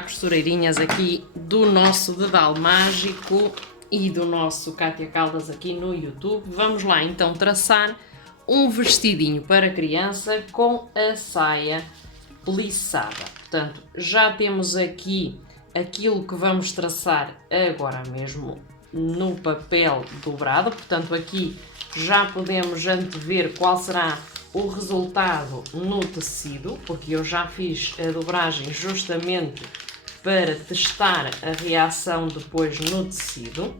Olá, costureirinhas aqui do nosso Dedal Mágico e do nosso Kátia Caldas aqui no YouTube. Vamos lá então traçar um vestidinho para criança com a saia plissada. Portanto, já temos aqui aquilo que vamos traçar agora mesmo no papel dobrado. Portanto, aqui já podemos antever qual será o resultado no tecido, porque eu já fiz a dobragem justamente para testar a reação depois no tecido.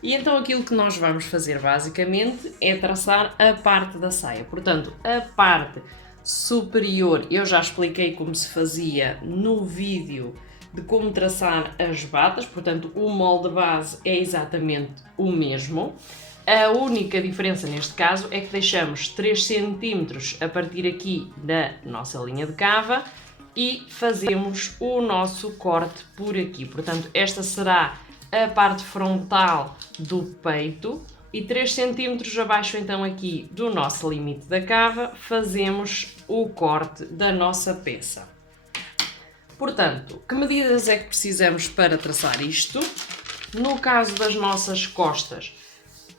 E então aquilo que nós vamos fazer basicamente é traçar a parte da saia. Portanto, a parte superior eu já expliquei como se fazia no vídeo de como traçar as batas, portanto o molde base é exatamente o mesmo. A única diferença neste caso é que deixamos 3 cm a partir aqui da nossa linha de cava e fazemos o nosso corte por aqui. Portanto, esta será a parte frontal do peito e 3 cm abaixo então aqui do nosso limite da cava fazemos o corte da nossa peça. Portanto, que medidas é que precisamos para traçar isto? No caso das nossas costas,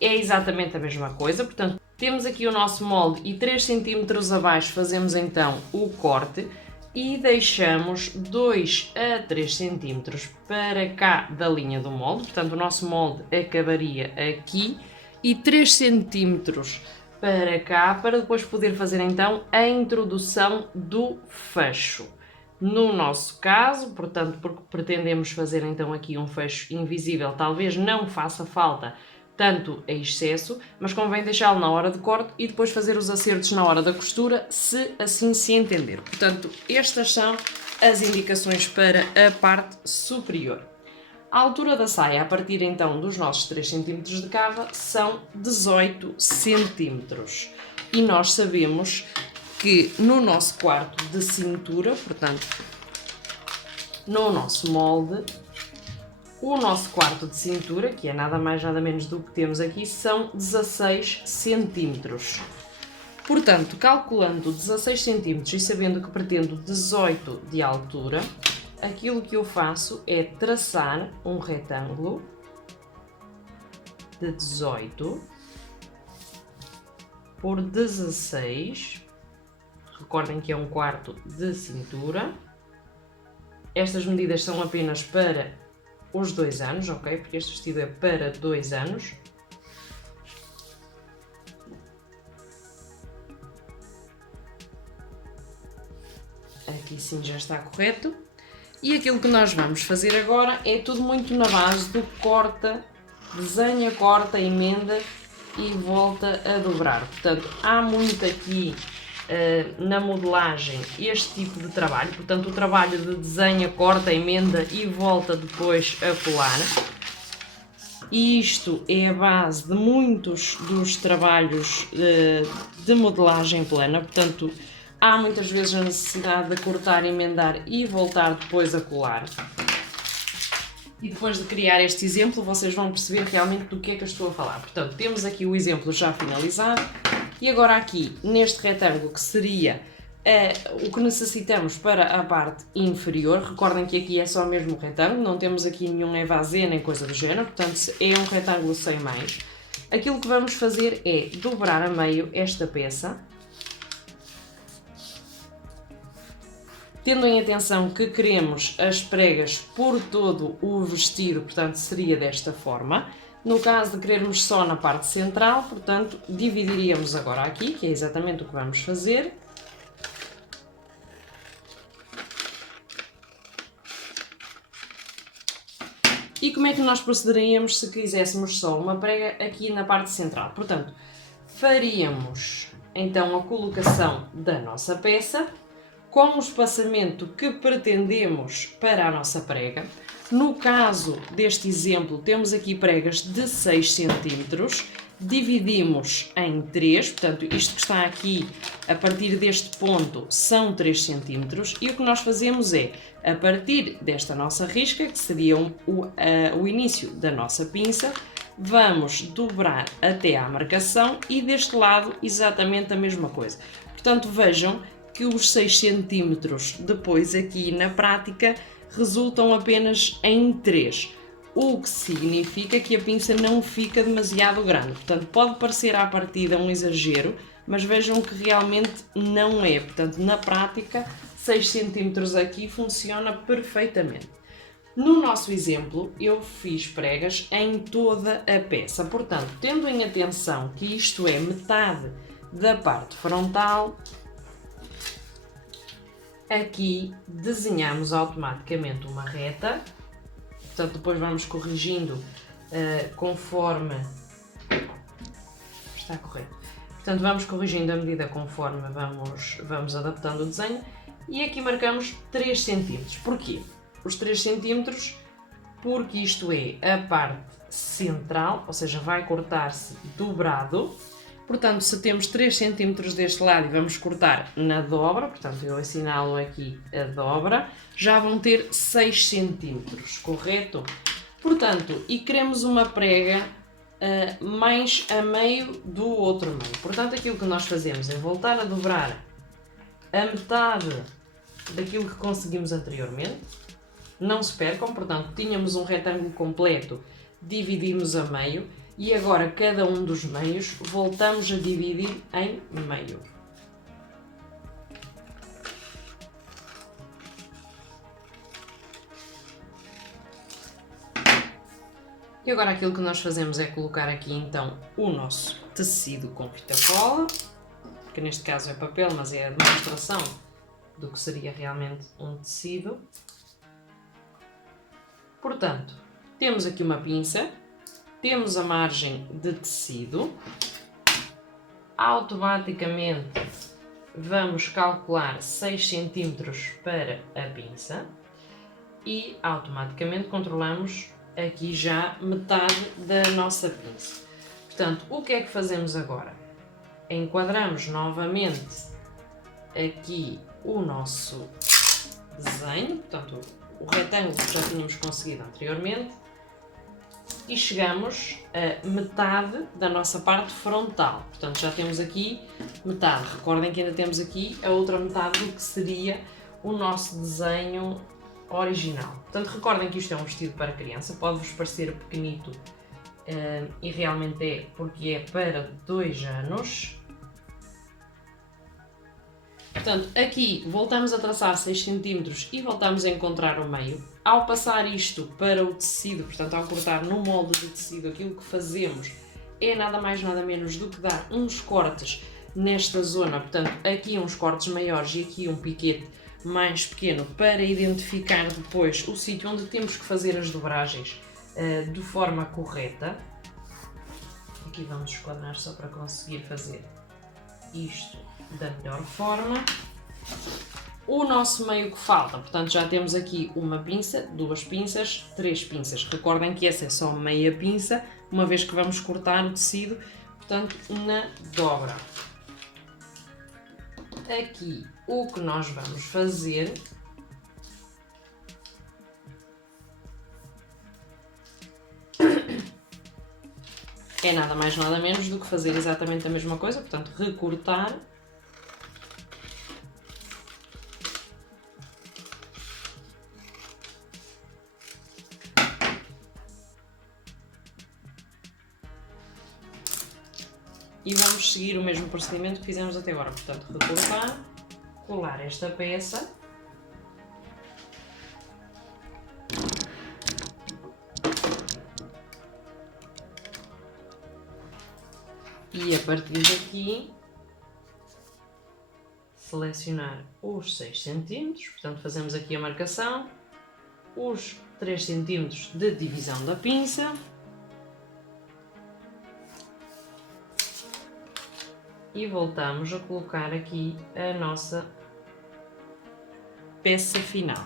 é exatamente a mesma coisa, portanto, temos aqui o nosso molde e 3 cm abaixo fazemos então o corte e deixamos 2 a 3 cm para cá da linha do molde, portanto, o nosso molde acabaria aqui e 3 cm para cá para depois poder fazer então a introdução do fecho. No nosso caso, portanto, porque pretendemos fazer então aqui um fecho invisível, talvez não faça falta tanto a excesso, mas convém deixá-lo na hora de corte e depois fazer os acertos na hora da costura, se assim se entender. Portanto, estas são as indicações para a parte superior. A altura da saia, a partir então dos nossos 3 cm de cava, são 18 cm. E nós sabemos que no nosso quarto de cintura, portanto, no nosso molde, o nosso quarto de cintura, que é nada mais nada menos do que temos aqui, são 16 cm. Portanto, calculando 16 cm e sabendo que pretendo 18 de altura, aquilo que eu faço é traçar um retângulo de 18 por 16. Recordem que é um quarto de cintura. Estas medidas são apenas para os 2 anos, ok? Porque este vestido é para 2 anos. Aqui sim já está correto. E aquilo que nós vamos fazer agora é tudo muito na base do corta, desenha, corta, emenda e volta a dobrar. Portanto, há muito aqui na modelagem este tipo de trabalho, portanto o trabalho de desenha, corta, emenda e volta depois a colar. E isto é a base de muitos dos trabalhos de modelagem plana, portanto há muitas vezes a necessidade de cortar, emendar e voltar depois a colar. E depois de criar este exemplo vocês vão perceber realmente do que é que eu estou a falar. Portanto, temos aqui o exemplo já finalizado. E agora aqui, neste retângulo, que seria o que necessitamos para a parte inferior, recordem que aqui é só mesmo o retângulo, não temos aqui nenhum évasé nem coisa do género, portanto é um retângulo sem mais. Aquilo que vamos fazer é dobrar a meio esta peça, tendo em atenção que queremos as pregas por todo o vestido, portanto seria desta forma. No caso de querermos só na parte central, portanto, dividiríamos agora aqui, que é exatamente o que vamos fazer. E como é que nós procederíamos se quiséssemos só uma prega aqui na parte central? Portanto, faríamos então a colocação da nossa peça com o espaçamento que pretendemos para a nossa prega. No caso deste exemplo, temos aqui pregas de 6 cm, dividimos em 3, portanto, isto que está aqui, a partir deste ponto, são 3 cm, e o que nós fazemos é, a partir desta nossa risca, que seria o início da nossa pinça, vamos dobrar até à marcação e deste lado exatamente a mesma coisa. Portanto, vejam que os 6 cm depois aqui na prática resultam apenas em 3, o que significa que a pinça não fica demasiado grande. Portanto, pode parecer à partida um exagero, mas vejam que realmente não é. Portanto, na prática, 6 cm aqui funciona perfeitamente. No nosso exemplo, eu fiz pregas em toda a peça. Portanto, tendo em atenção que isto é metade da parte frontal, aqui desenhamos automaticamente uma reta. Portanto, depois vamos corrigindo conforme está correto. Portanto, vamos corrigindo a medida conforme vamos adaptando o desenho. E aqui marcamos 3 cm. Porquê? Os 3 cm, porque isto é a parte central, ou seja, vai cortar-se dobrado. Portanto, se temos 3 cm deste lado e vamos cortar na dobra, portanto eu assinalo aqui a dobra, já vão ter 6 cm, correto? Portanto, e queremos uma prega mais a meio do outro meio. Portanto, aquilo que nós fazemos é voltar a dobrar a metade daquilo que conseguimos anteriormente. Não se percam, portanto, tínhamos um retângulo completo, dividimos a meio e agora cada um dos meios voltamos a dividir em meio. E agora aquilo que nós fazemos é colocar aqui então o nosso tecido com fita cola, que neste caso é papel, mas é a demonstração do que seria realmente um tecido. Portanto, temos aqui uma pinça, temos a margem de tecido, automaticamente vamos calcular 6 cm para a pinça e automaticamente controlamos aqui já metade da nossa pinça. Portanto, o que é que fazemos agora? Enquadramos novamente aqui o nosso desenho, portanto, o retângulo que já tínhamos conseguido anteriormente, e chegamos a metade da nossa parte frontal. Portanto, já temos aqui metade. Recordem que ainda temos aqui a outra metade do que seria o nosso desenho original. Portanto, recordem que isto é um vestido para criança, pode-vos parecer pequenito e realmente é, porque é para 2 anos. Portanto, aqui voltamos a traçar 6 cm e voltamos a encontrar o meio. Ao passar isto para o tecido, portanto, ao cortar no molde de tecido, aquilo que fazemos é nada mais nada menos do que dar uns cortes nesta zona. Portanto, aqui uns cortes maiores e aqui um piquete mais pequeno para identificar depois o sítio onde temos que fazer as dobragens de forma correta. Aqui vamos esquadrar só para conseguir fazer isto da melhor forma. O nosso meio que falta, portanto já temos aqui uma pinça, 2 pinças, 3 pinças. Recordem que essa é só meia pinça, uma vez que vamos cortar o tecido, portanto na dobra. Aqui o que nós vamos fazer é nada mais nada menos do que fazer exatamente a mesma coisa, portanto recortar e vamos seguir o mesmo procedimento que fizemos até agora, portanto recortar, colar esta peça e a partir daqui selecionar os 6 cm, portanto fazemos aqui a marcação, os 3 cm de divisão da pinça e voltamos a colocar aqui a nossa peça final.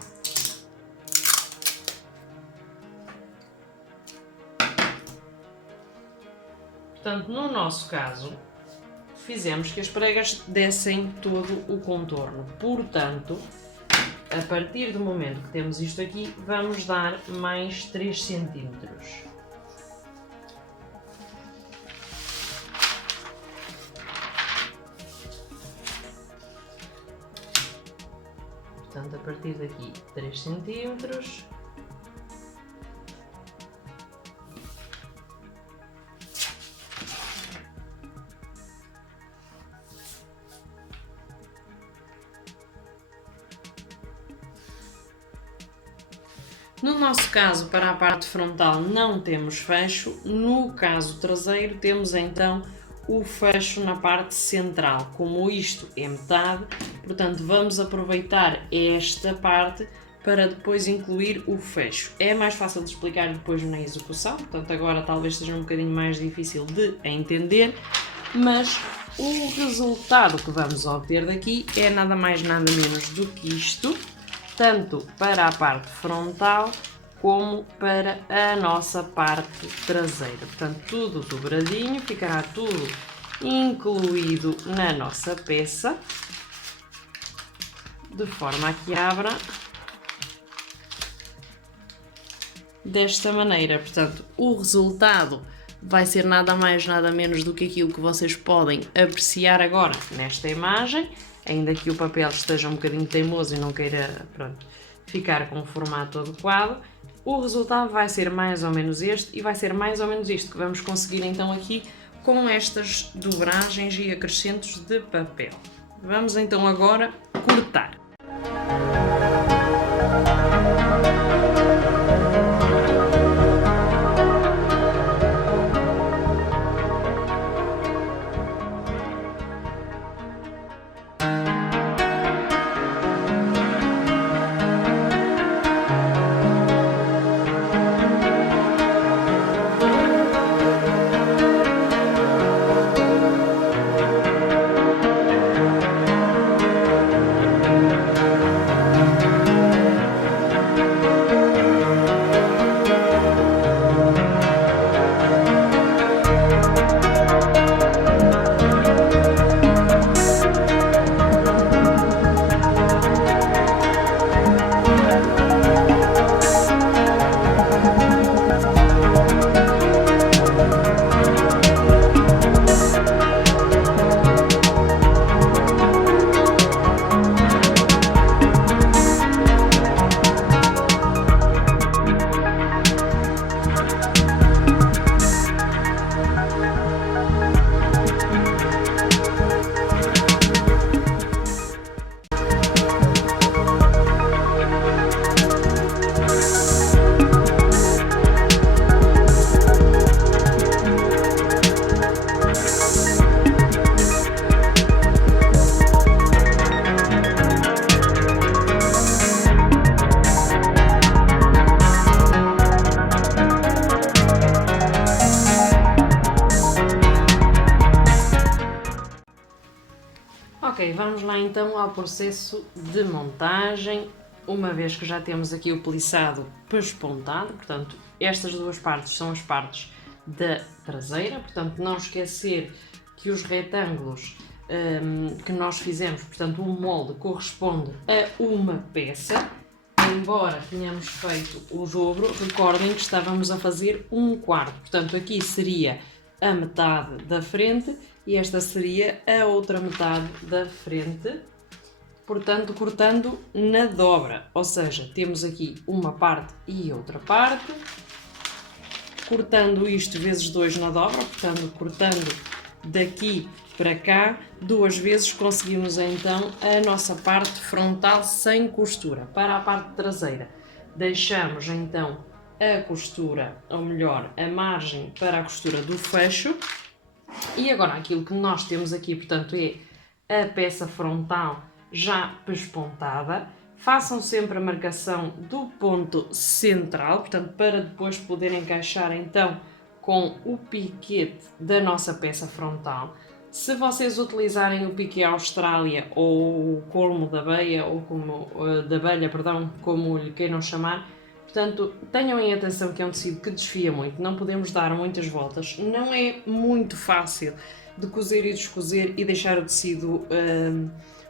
Portanto, no nosso caso, fizemos que as pregas dessem todo o contorno. Portanto, a partir do momento que temos isto aqui, vamos dar mais 3 cm. Portanto, partir daqui 3 centímetros. No nosso caso, para a parte frontal não temos fecho, no caso traseiro temos então o fecho na parte central. Como isto é metade, portanto vamos aproveitar esta parte para depois incluir o fecho. É mais fácil de explicar depois na execução, portanto agora talvez seja um bocadinho mais difícil de entender, mas o resultado que vamos obter daqui é nada mais nada menos do que isto, tanto para a parte frontal como para a nossa parte traseira. Portanto, tudo dobradinho, ficará tudo incluído na nossa peça, de forma a que abra desta maneira. Portanto, o resultado vai ser nada mais nada menos do que aquilo que vocês podem apreciar agora nesta imagem, ainda que o papel esteja um bocadinho teimoso e não queira, pronto, ficar com o formato adequado. O resultado vai ser mais ou menos este, e vai ser mais ou menos isto que vamos conseguir então aqui com estas dobragens e acrescentos de papel. Vamos então agora cortar. Ok, vamos lá então ao processo de montagem, uma vez que já temos aqui o plissado pespontado. Portanto, estas duas partes são as partes da traseira, portanto não esquecer que os retângulos que nós fizemos, portanto o molde corresponde a uma peça, embora tenhamos feito o dobro, recordem que estávamos a fazer um quarto, portanto aqui seria a metade da frente e esta seria a outra metade da frente, portanto cortando na dobra, ou seja, temos aqui uma parte e outra parte, cortando isto vezes 2 na dobra, portanto cortando daqui para cá 2 vezes, conseguimos então a nossa parte frontal sem costura. Para a parte traseira deixamos então a costura, ou melhor, a margem para a costura do fecho. E agora aquilo que nós temos aqui, portanto, é a peça frontal já pespontada. Façam sempre a marcação do ponto central, portanto, para depois poder encaixar então com o piquete da nossa peça frontal. Se vocês utilizarem o piquete Austrália ou o colmo da abelha, ou da abelha, perdão, como lhe queiram chamar, portanto, tenham em atenção que é um tecido que desfia muito, não podemos dar muitas voltas, não é muito fácil de cozer e descozer e deixar o tecido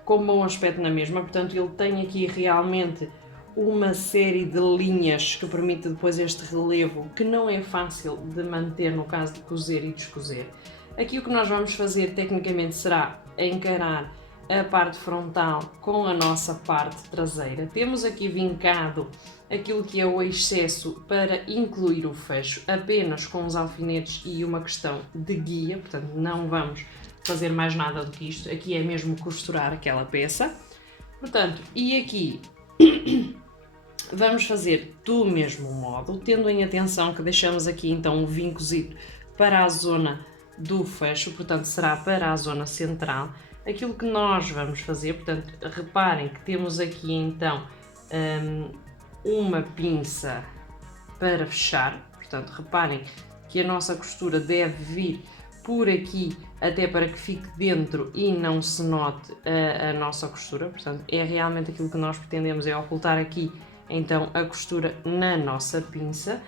com bom aspecto na mesma, portanto ele tem aqui realmente uma série de linhas que permite depois este relevo que não é fácil de manter no caso de cozer e descozer. Aqui o que nós vamos fazer tecnicamente será encarar a parte frontal com a nossa parte traseira. Temos aqui vincado aquilo que é o excesso para incluir o fecho, apenas com os alfinetes e uma questão de guia, portanto não vamos fazer mais nada do que isto, aqui é mesmo costurar aquela peça. Portanto, e aqui vamos fazer do mesmo modo, tendo em atenção que deixamos aqui então o vincozinho para a zona do fecho, portanto será para a zona central. Aquilo que nós vamos fazer, portanto, reparem que temos aqui então uma pinça para fechar, portanto, reparem que a nossa costura deve vir por aqui até para que fique dentro e não se note a nossa costura, portanto, é realmente aquilo que nós pretendemos, é ocultar aqui então a costura na nossa pinça,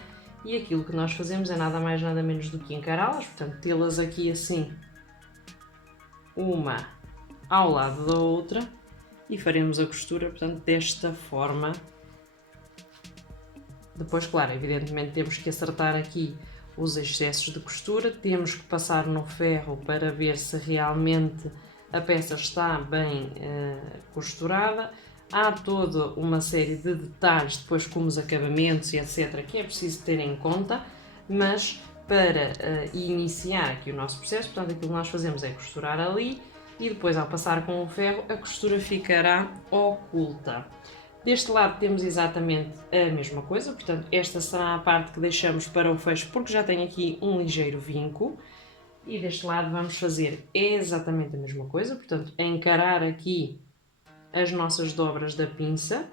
e aquilo que nós fazemos é nada mais nada menos do que encará-las, portanto, tê-las aqui assim, uma ao lado da outra, e faremos a costura, portanto, desta forma. Depois, claro, evidentemente temos que acertar aqui os excessos de costura, temos que passar no ferro para ver se realmente a peça está bem costurada. Há toda uma série de detalhes, depois como os acabamentos e etc, que é preciso ter em conta, mas para iniciar aqui o nosso processo, portanto, aquilo que nós fazemos é costurar ali e depois, ao passar com o ferro, a costura ficará oculta. Deste lado temos exatamente a mesma coisa, portanto, esta será a parte que deixamos para o fecho, porque já tem aqui um ligeiro vinco. E deste lado vamos fazer exatamente a mesma coisa, portanto, encarar aqui as nossas dobras da pinça.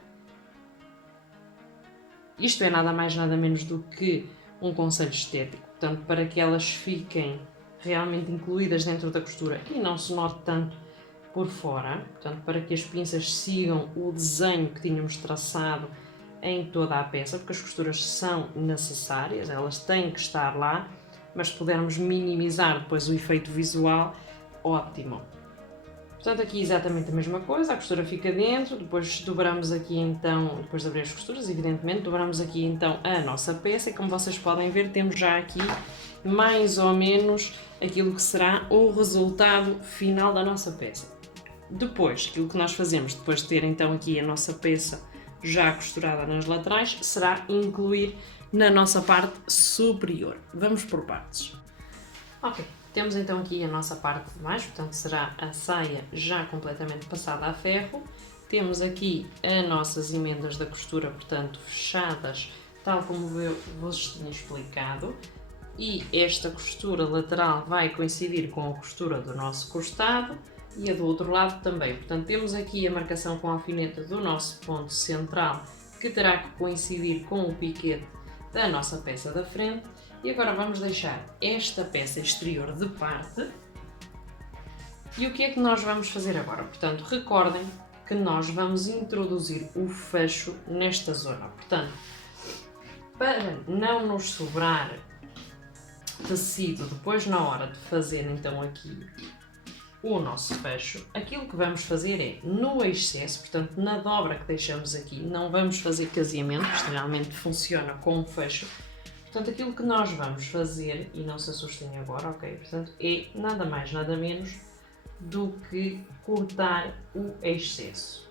Isto é nada mais nada menos do que um conselho estético, portanto, para que elas fiquem realmente incluídas dentro da costura e não se note tanto por fora, portanto, para que as pinças sigam o desenho que tínhamos traçado em toda a peça, porque as costuras são necessárias, elas têm que estar lá, mas se pudermos minimizar depois o efeito visual, ótimo. Portanto, aqui exatamente a mesma coisa, a costura fica dentro, depois dobramos aqui então, depois de abrir as costuras, evidentemente, dobramos aqui então a nossa peça e como vocês podem ver, temos já aqui mais ou menos aquilo que será o resultado final da nossa peça. Depois, aquilo que nós fazemos, depois de ter então aqui a nossa peça já costurada nas laterais, será incluir na nossa parte superior. Vamos por partes. Ok. Temos então aqui a nossa parte de baixo, portanto será a saia já completamente passada a ferro. Temos aqui as nossas emendas da costura, portanto fechadas, tal como eu vos tinha explicado. E esta costura lateral vai coincidir com a costura do nosso costado e a do outro lado também. Portanto temos aqui a marcação com a alfineta do nosso ponto central, que terá que coincidir com o piquete da nossa peça da frente. E agora vamos deixar esta peça exterior de parte. E o que é que nós vamos fazer agora? Portanto, recordem que nós vamos introduzir o fecho nesta zona. Portanto, para não nos sobrar tecido depois na hora de fazer então aqui o nosso fecho, aquilo que vamos fazer é, no excesso, portanto na dobra que deixamos aqui, não vamos fazer caseamento, isto realmente funciona com o fecho. Portanto, aquilo que nós vamos fazer, e não se assustem agora, ok? Portanto, é nada mais, nada menos do que cortar o excesso.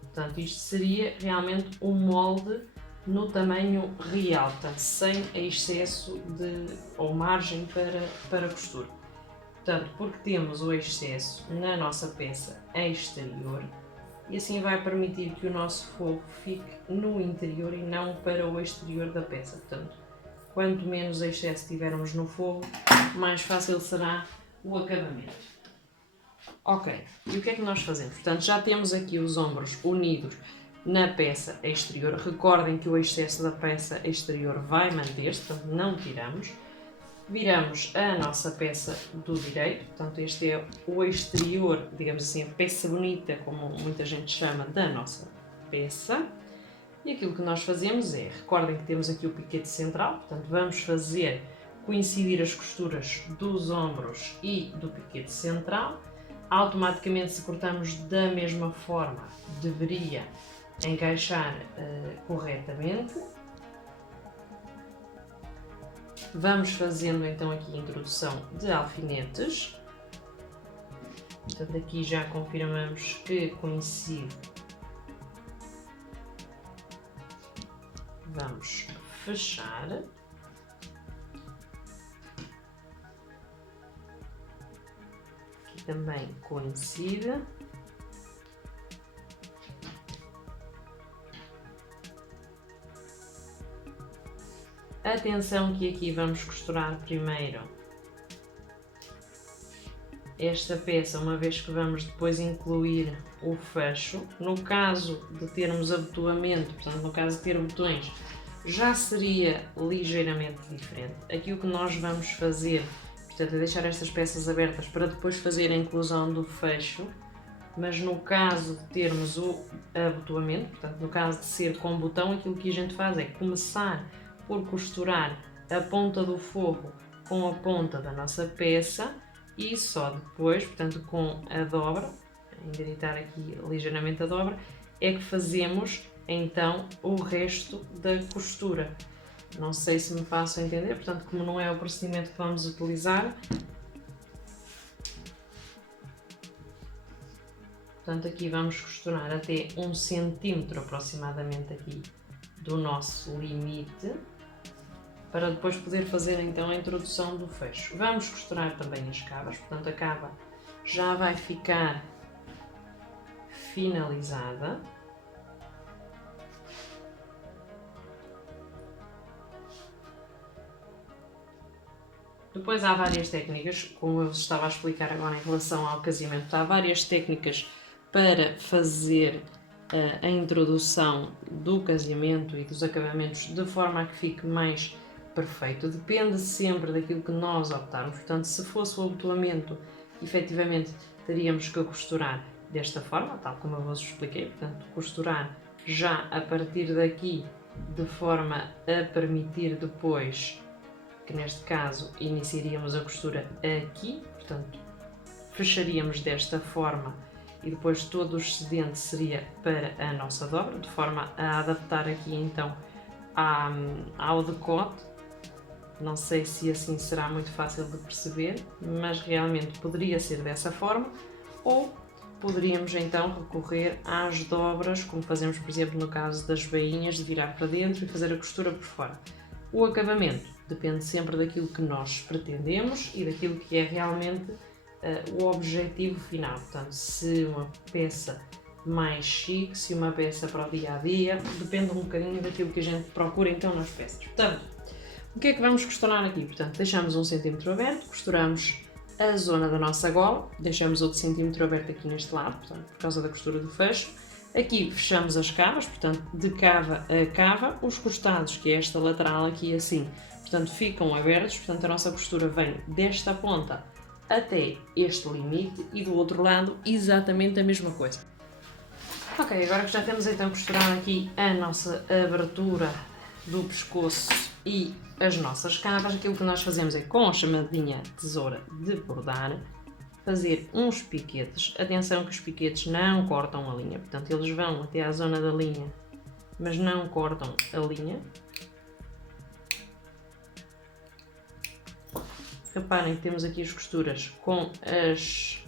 Portanto, isto seria realmente um molde no tamanho real, portanto, sem excesso ou margem para costura. Portanto, porque temos o excesso na nossa peça exterior, e assim vai permitir que o nosso fogo fique no interior e não para o exterior da peça. Portanto, quanto menos excesso tivermos no fogo, mais fácil será o acabamento. Ok, e o que é que nós fazemos? Portanto, já temos aqui os ombros unidos na peça exterior. Recordem que o excesso da peça exterior vai manter-se, portanto não tiramos. Viramos a nossa peça do direito, portanto este é o exterior, digamos assim, a peça bonita, como muita gente chama, da nossa peça. E aquilo que nós fazemos é, recordem que temos aqui o piquete central, portanto vamos fazer coincidir as costuras dos ombros e do piquete central. Automaticamente, se cortarmos da mesma forma, deveria encaixar corretamente. Vamos fazendo então aqui a introdução de alfinetes. Portanto, aqui já confirmamos que coincide. Vamos fechar. Aqui também coincide. Atenção que aqui vamos costurar primeiro esta peça, uma vez que vamos depois incluir o fecho. No caso de termos abotoamento, portanto no caso de ter botões, já seria ligeiramente diferente. Aqui o que nós vamos fazer, portanto, é deixar estas peças abertas para depois fazer a inclusão do fecho, mas no caso de termos o abotoamento, portanto no caso de ser com botão, aquilo que a gente faz é começar por costurar a ponta do forro com a ponta da nossa peça e só depois, portanto com a dobra, endireitar aqui ligeiramente a dobra, é que fazemos então o resto da costura. Não sei se me faço entender, portanto como não é o procedimento que vamos utilizar, portanto aqui vamos costurar até 1 cm aproximadamente aqui do nosso limite, para depois poder fazer então a introdução do fecho. Vamos costurar também as cavas, portanto a cava já vai ficar finalizada. Depois há várias técnicas, como eu vos estava a explicar agora em relação ao casamento, há várias técnicas para fazer a introdução do casamento e dos acabamentos de forma a que fique mais perfeito. Depende sempre daquilo que nós optarmos. Portanto, se fosse o abotoamento, efetivamente teríamos que costurar desta forma, tal como eu vos expliquei. Portanto, costurar já a partir daqui, de forma a permitir depois, que neste caso iniciaríamos a costura aqui, portanto, fecharíamos desta forma e depois todo o excedente seria para a nossa dobra, de forma a adaptar aqui então ao decote. Não sei se assim será muito fácil de perceber, mas realmente poderia ser dessa forma, ou poderíamos então recorrer às dobras, como fazemos por exemplo no caso das bainhas, de virar para dentro e fazer a costura por fora. O acabamento depende sempre daquilo que nós pretendemos e daquilo que é realmente o objetivo final. Portanto, se uma peça mais chique, se uma peça para o dia a dia, depende um bocadinho daquilo que a gente procura então nas peças. Portanto, o que é que vamos costurar aqui? Portanto, deixamos 1 cm aberto, costuramos a zona da nossa gola, deixamos outro centímetro aberto aqui neste lado, portanto, por causa da costura do fecho. Aqui fechamos as cavas, portanto, de cava a cava, os costados, que é esta lateral aqui assim, portanto, ficam abertos, portanto, a nossa costura vem desta ponta até este limite e do outro lado exatamente a mesma coisa. Ok, agora que já temos então costurado aqui a nossa abertura do pescoço e as nossas cavas, aquilo que nós fazemos é, com a chamadinha tesoura de bordar, fazer uns piquetes. Atenção que os piquetes não cortam a linha, portanto eles vão até à zona da linha, mas não cortam a linha. Reparem que temos aqui as costuras com as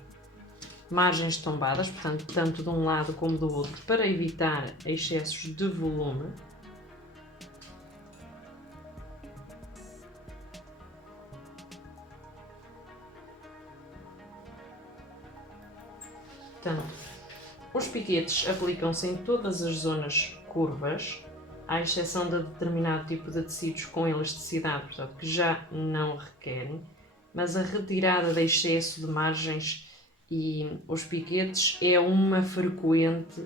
margens tombadas, portanto tanto de um lado como do outro, para evitar excessos de volume. Portanto, os piquetes aplicam-se em todas as zonas curvas, à exceção de determinado tipo de tecidos com elasticidade, portanto, que já não requerem, mas a retirada de excesso de margens e os piquetes é uma frequente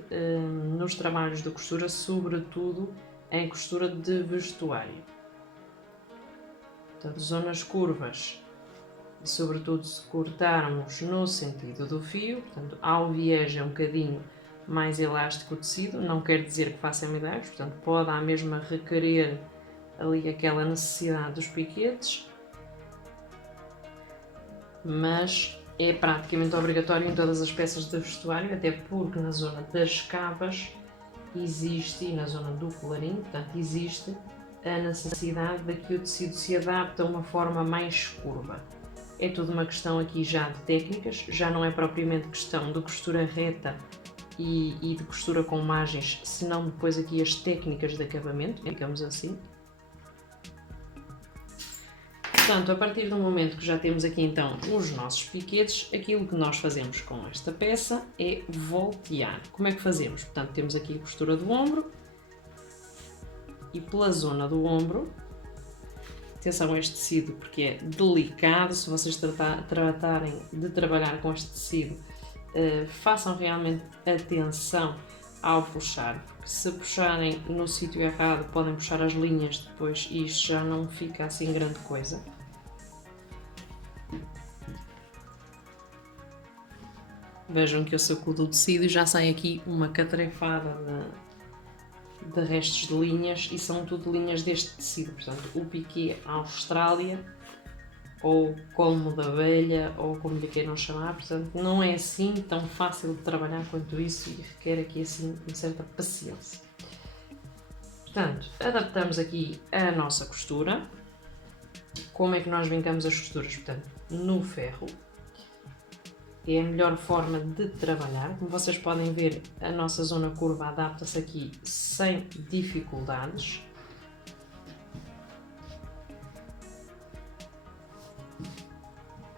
nos trabalhos de costura, sobretudo em costura de vestuário. Portanto, zonas curvas, e sobretudo se cortarmos no sentido do fio, portanto, ao viés é um bocadinho mais elástico o tecido, não quer dizer que faça milagres, portanto, pode à mesma requerer ali aquela necessidade dos piquetes, mas é praticamente obrigatório em todas as peças de vestuário, até porque na zona das cavas existe, e na zona do colarinho, portanto, existe a necessidade de que o tecido se adapte a uma forma mais curva. é tudo uma questão aqui já de técnicas, já não é propriamente questão de costura reta e de costura com margens, senão depois aqui as técnicas de acabamento, digamos assim. Portanto, a partir do momento que já temos aqui então os nossos piquetes, aquilo que nós fazemos com esta peça é voltear. Como é que fazemos? Portanto, temos aqui a costura do ombro e pela zona do ombro, atenção a este tecido porque é delicado, se vocês tratarem de trabalhar com este tecido, façam realmente atenção ao puxar, porque se puxarem no sítio errado podem puxar as linhas depois e isto já não fica assim grande coisa. Vejam que eu sacudo o tecido e já sai aqui uma catrefada de restos de linhas e são tudo linhas deste tecido, portanto o piqué Austrália ou colmo da abelha, ou como lhe queiram chamar, portanto não é assim tão fácil de trabalhar quanto isso e requer aqui assim uma certa paciência. Portanto, adaptamos aqui a nossa costura. Como é que nós vincamos as costuras? Portanto, no ferro. É a melhor forma de trabalhar. Como vocês podem ver, a nossa zona curva adapta-se aqui sem dificuldades.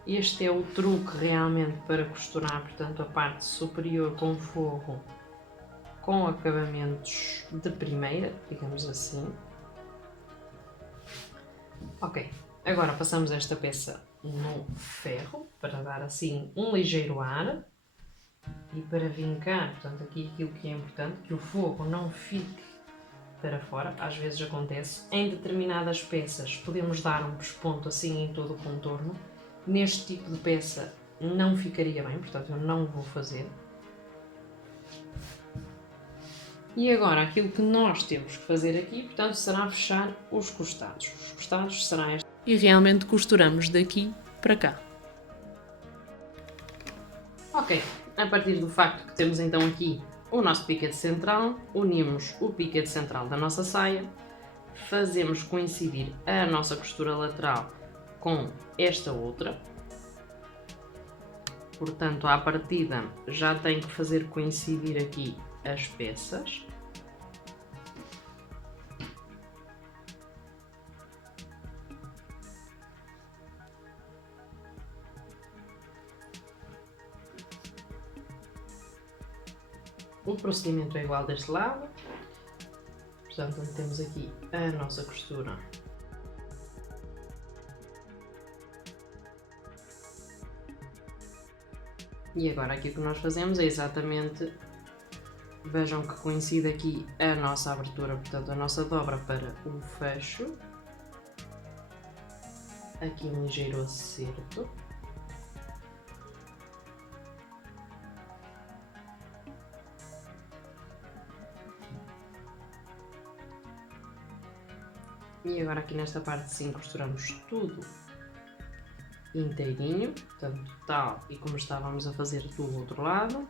Este é o truque realmente para costurar, portanto, a parte superior com forro com acabamentos de primeira, digamos assim. Ok, agora passamos esta peça no ferro para dar assim um ligeiro ar e para vincar, portanto, aqui aquilo que é importante, que o forro não fique para fora. Às vezes acontece, em determinadas peças podemos dar um pesponto assim em todo o contorno. Neste tipo de peça não ficaria bem, portanto eu não vou fazer. E agora aquilo que nós temos que fazer aqui, portanto, será fechar os costados. Os costados será este. E realmente costuramos daqui para cá. Ok, a partir do facto que temos então aqui o nosso piquete central, unimos o piquete central da nossa saia, fazemos coincidir a nossa costura lateral com esta outra. Portanto, à partida já tenho que fazer coincidir aqui as peças. O procedimento é igual deste lado. Portanto, temos aqui a nossa costura. E agora aqui o que nós fazemos é exatamente, vejam que coincide aqui a nossa abertura, portanto a nossa dobra para o fecho. Aqui um ligeiro acerto. E agora aqui nesta parte sim costuramos tudo inteirinho, portanto tal e como estávamos a fazer do outro lado.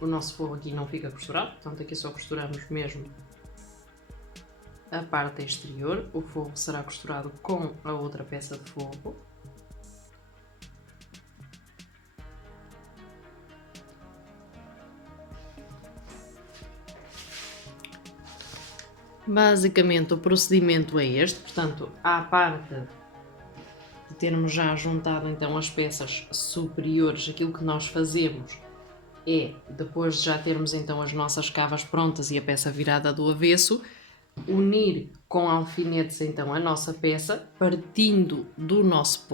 O nosso forro aqui não fica costurado, portanto aqui só costuramos mesmo a parte exterior. O forro será costurado com a outra peça de forro. Basicamente o procedimento é este, portanto, à parte de termos já juntado então as peças superiores, aquilo que nós fazemos é, depois de já termos então as nossas cavas prontas e a peça virada do avesso, unir com alfinetes então a nossa peça, partindo do nosso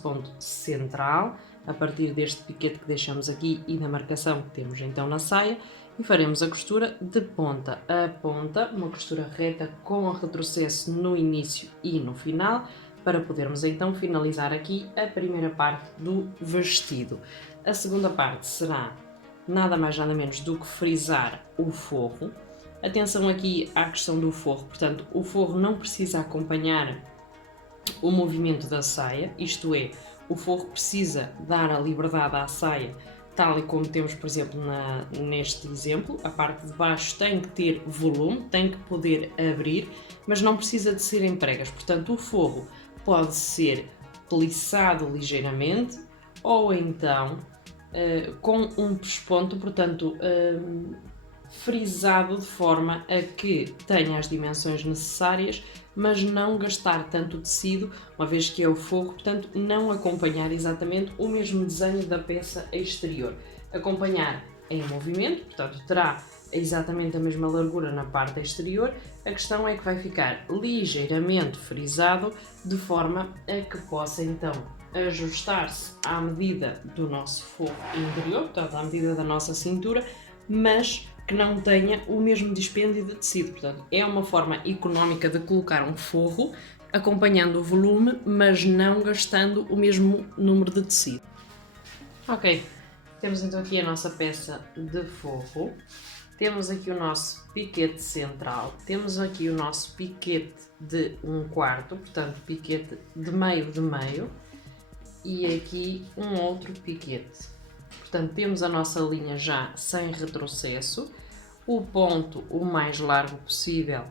ponto central, a partir deste piquete que deixamos aqui e da marcação que temos então na saia, e faremos a costura de ponta a ponta, uma costura reta com retrocesso no início e no final, para podermos então finalizar aqui a primeira parte do vestido. A segunda parte será nada mais nada menos do que frisar o forro. Atenção aqui à questão do forro, portanto o forro não precisa acompanhar o movimento da saia, isto é, o forro precisa dar a liberdade à saia tal e como temos, por exemplo, neste exemplo. A parte de baixo tem que ter volume, tem que poder abrir, mas não precisa de ser em pregas. Portanto, o forro pode ser plissado ligeiramente ou então com um pesponto, portanto, frisado de forma a que tenha as dimensões necessárias, mas não gastar tanto tecido, uma vez que é o forro, portanto, não acompanhar exatamente o mesmo desenho da peça exterior. Acompanhar em movimento, portanto, terá exatamente a mesma largura na parte exterior, a questão é que vai ficar ligeiramente frisado, de forma a que possa então ajustar-se à medida do nosso forro interior, portanto, à medida da nossa cintura, mas que não tenha o mesmo dispêndio de tecido. Portanto, é uma forma económica de colocar um forro, acompanhando o volume, mas não gastando o mesmo número de tecido. Ok, temos então aqui a nossa peça de forro, temos aqui o nosso piquete central, temos aqui o nosso piquete de 1/4, portanto piquete de meio, e aqui um outro piquete. Portanto, temos a nossa linha já sem retrocesso, o ponto o mais largo possível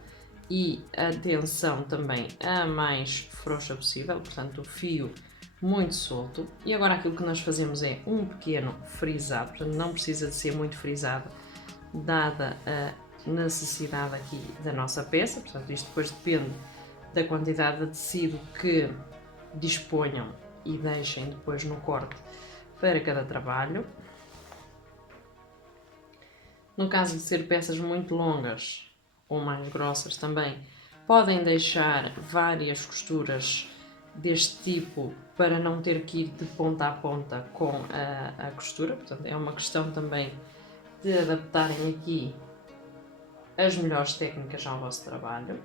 e a tensão também a mais frouxa possível, portanto o fio muito solto. E agora aquilo que nós fazemos é um pequeno frisado, portanto não precisa de ser muito frisado, dada a necessidade aqui da nossa peça, portanto isto depois depende da quantidade de tecido que disponham e deixem depois no corte para cada trabalho. No caso de ser peças muito longas ou mais grossas também, podem deixar várias costuras deste tipo para não ter que ir de ponta a ponta com a costura. Portanto, é uma questão também de adaptarem aqui as melhores técnicas ao vosso trabalho.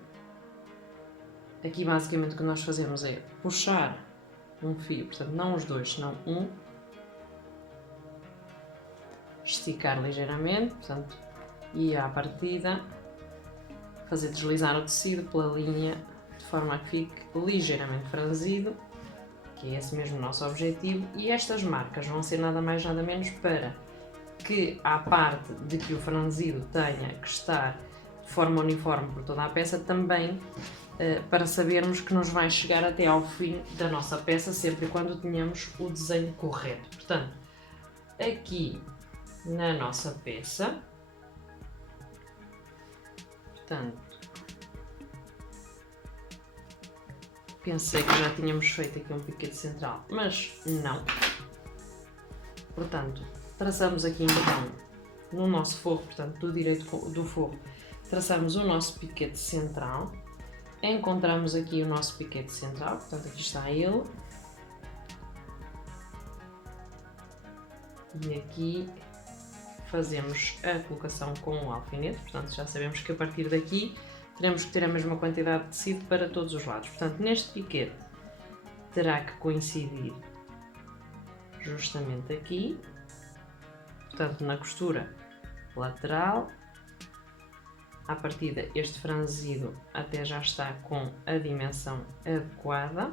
Aqui basicamente o que nós fazemos é puxar um fio, portanto não os dois, senão um, esticar ligeiramente, portanto, e à partida fazer deslizar o tecido pela linha de forma a que fique ligeiramente franzido, que é esse mesmo o nosso objetivo. E estas marcas vão ser nada mais nada menos para que, à parte de que o franzido tenha que estar de forma uniforme por toda a peça, também para sabermos que nos vai chegar até ao fim da nossa peça, sempre e quando tenhamos o desenho correto. Portanto, aqui na nossa peça, portanto, pensei que já tínhamos feito aqui um piquete central, mas não. Portanto, traçamos aqui então no nosso forro, portanto do direito do forro, traçamos o nosso piquete central, encontramos aqui o nosso piquete central, portanto aqui está ele, e aqui fazemos a colocação com o alfinete, portanto já sabemos que a partir daqui teremos que ter a mesma quantidade de tecido para todos os lados. Portanto, neste piquete terá que coincidir justamente aqui, portanto na costura lateral. À partida este franzido até já está com a dimensão adequada.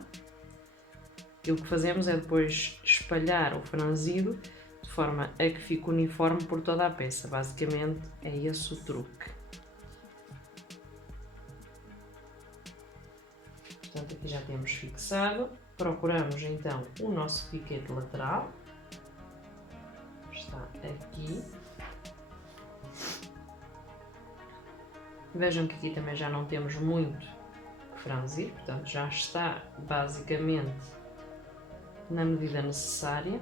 Aquilo que fazemos é depois espalhar o franzido de forma a que fique uniforme por toda a peça. Basicamente é esse o truque. Portanto, aqui já temos fixado. Procuramos então o nosso piquete lateral. Está aqui. Vejam que aqui também já não temos muito que franzir, portanto já está basicamente na medida necessária.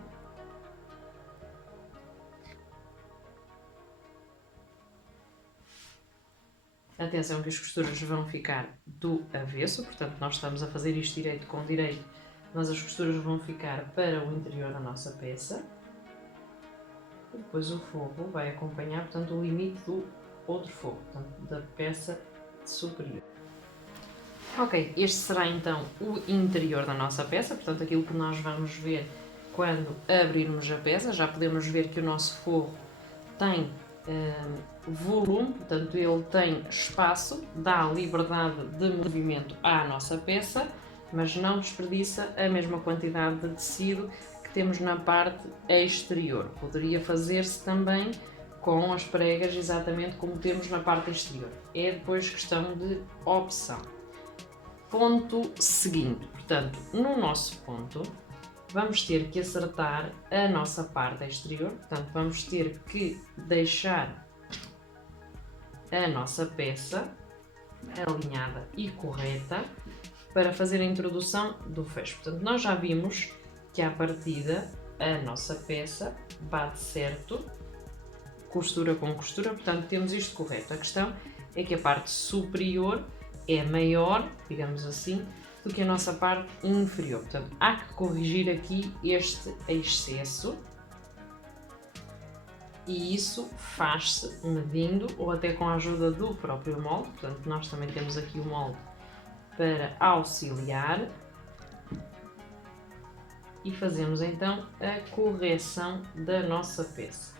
Atenção que as costuras vão ficar do avesso, portanto nós estamos a fazer isto direito com direito, mas as costuras vão ficar para o interior da nossa peça. E depois o forro vai acompanhar, portanto, o limite do outro forro, portanto, da peça superior. Ok, este será então o interior da nossa peça, portanto aquilo que nós vamos ver quando abrirmos a peça. Já podemos ver que o nosso forro tem volume, portanto ele tem espaço, dá liberdade de movimento à nossa peça, mas não desperdiça a mesma quantidade de tecido que temos na parte exterior. Poderia fazer-se também com as pregas exatamente como temos na parte exterior. É depois questão de opção. Ponto seguinte, portanto, no nosso ponto, vamos ter que acertar a nossa parte exterior, portanto, vamos ter que deixar a nossa peça alinhada e correta para fazer a introdução do fecho. Portanto, nós já vimos que à partida a nossa peça bate certo, costura com costura, portanto temos isto correto. A questão é que a parte superior é maior, digamos assim, do que a nossa parte inferior. Portanto, há que corrigir aqui este excesso e isso faz-se medindo ou até com a ajuda do próprio molde. Portanto, nós também temos aqui o molde para auxiliar e fazemos então a correção da nossa peça.